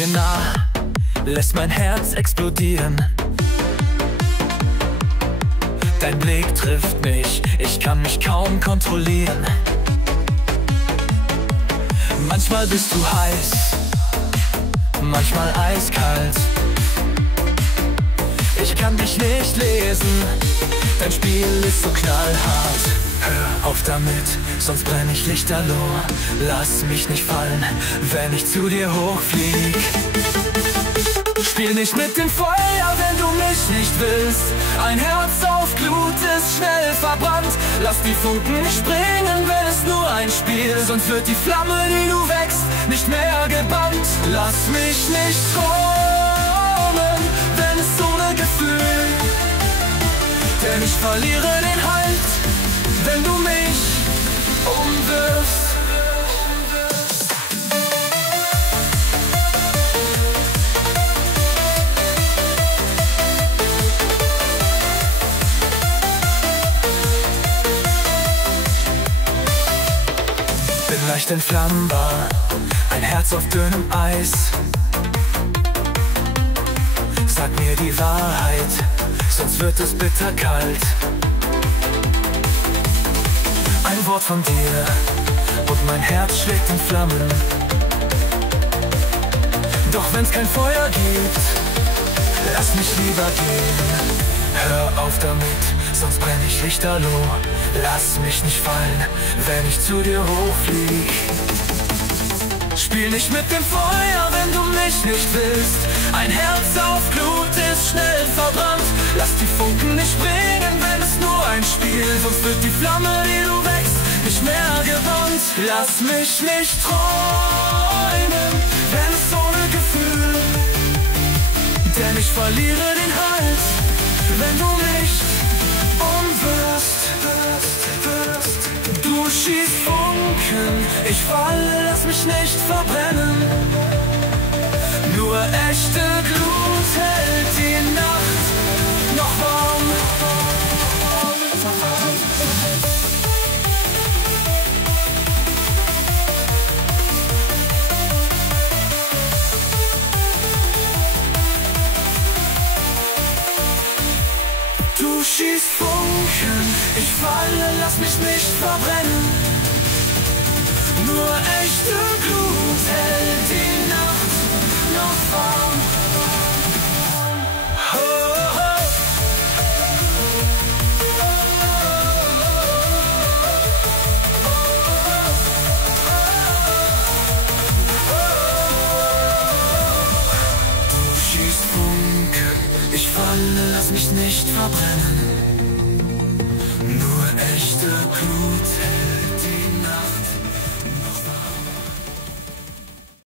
mir nah, lässt mein Herz explodieren. Dein Blick trifft mich, ich kann mich kaum kontrollieren. Manchmal bist du heiß, manchmal eiskalt. Ich kann dich nicht lesen, dein Spiel ist so knallhart. Hör auf damit, sonst brenn ich lichterloh. Lass mich nicht fallen, wenn ich zu dir hochflieg. Spiel nicht mit dem Feuer, wenn du mich nicht willst. Ein Herz auf Glut ist schnell verbrannt. Lass die Funken nicht springen, wenn es nur ein Spiel. Sonst wird die Flamme, die du wächst, nicht mehr gebannt. Lass mich nicht träumen, wenn es ohne Gefühl. Denn ich verliere den Halt, wenn du mich umwirfst. Bin leicht entflammbar, ein Herz auf dünnem Eis. Sag mir die Wahrheit, sonst wird es bitterkalt. Ein Wort von dir und mein Herz schlägt in Flammen. Doch wenn's kein Feuer gibt, lass mich lieber gehen. Hör auf damit, sonst brenn ich lichterloh. Lass mich nicht fallen, wenn ich zu dir hochflieg. Spiel nicht mit dem Feuer, wenn du mich nicht willst. Ein Herz auf Glut ist schnell verbrannt. Lass die Funken nicht springen, wenn es nur ein Spiel. Sonst wird die Flamme, die du wächst, nicht mehr gebannt. Lass mich nicht träumen, wenn es ohne Gefühl. Denn ich verliere den Halt, wenn du mich umwirfst. Du schießt Funken, ich falle, lass mich nicht verbrennen. Nur echte Glut hält die Nacht noch warm. Du schießt Funken, ich falle, lass mich nicht verbrennen. Nur echte Glut hält die Nacht noch warm. Oh, oh. Du schießt Funken, ich falle, lass mich nicht verbrennen. Nur echte Glut hält